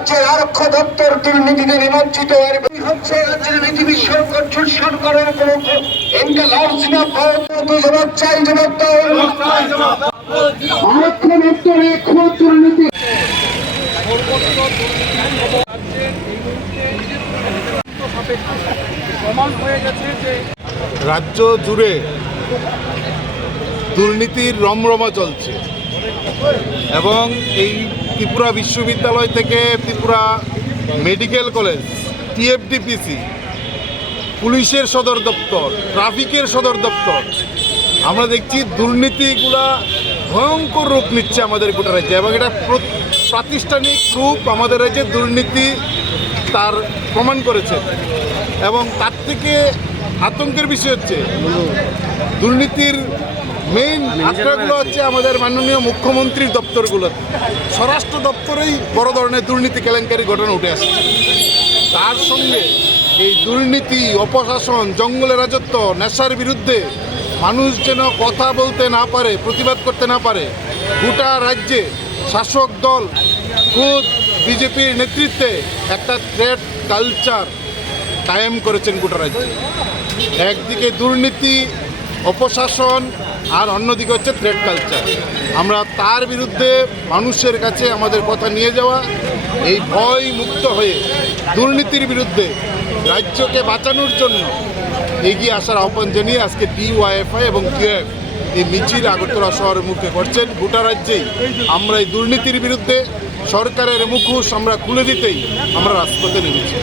রাজ্যের আরক্ষ দপ্তর দুর্নীতিতে নিমজ্জিত আর হচ্ছে রাজ্যের করার কোনো এনকে লাউজ না জবাব চাই জবাব দাও। আরক্ষ দপ্তরে খুব দুর্নীতি প্রমাণ হয়ে গেছে যে রাজ্য জুড়ে দুর্নীতির রমরমা চলছে। এবং এই ত্রিপুরা বিশ্ববিদ্যালয় থেকে ত্রিপুরা মেডিকেল কলেজ, টিএফডিপিসি, পুলিশের সদর দপ্তর, ট্রাফিকের সদর দপ্তর। আমরা দেখছি দুর্নীতিগুলা ভয়ঙ্কর রূপ নিচ্ছে আমাদের গোটা রাজ্যে এবং এটা প্রাতিষ্ঠানিক রূপ আমাদের রাজ্যে দুর্নীতি তার প্রমাণ করেছে। এবং তার থেকে আতঙ্কের বিষয় হচ্ছে, দুর্নীতির মেইন আশ্রয়গুলো হচ্ছে আমাদের মাননীয় মুখ্যমন্ত্রীর দপ্তরগুলো। স্বরাষ্ট্র দপ্তরেই বড় ধরনের দুর্নীতি কেলেঙ্কারি ঘটনা উঠে আসছে। তার সঙ্গে এই দুর্নীতি অপশাসন জঙ্গলের রাজত্ব নেশার বিরুদ্ধে মানুষ যেন কথা বলতে না পারে প্রতিবাদ করতে না পারে গোটা রাজ্যে শাসক দল খুদ বিজেপির নেতৃত্বে একটা ট্রেড কালচার কায়েম করেছেন গোটা রাজ্যে। একদিকে দুর্নীতি অপশাসন আর অন্যদিকে হচ্ছে থ্রেড কালচার আমরা তার বিরুদ্ধে মানুষের কাছে আমাদের কথা নিয়ে যাওয়া, এই ভয় মুক্ত হয়ে দুর্নীতির বিরুদ্ধে রাজ্যকে বাঁচানোর জন্য এগিয়ে আসার আহ্বান জানিয়ে আজকে ডিওয়াইএফআই এবং কিউএফ এই মিছিল আগরতলা শহরের মুখে করছেন। গোটা রাজ্যেই আমরা এই দুর্নীতির বিরুদ্ধে সরকারের মুখোশ আমরা খুলে দিতেই আমরা রাজপথে নেমেছি।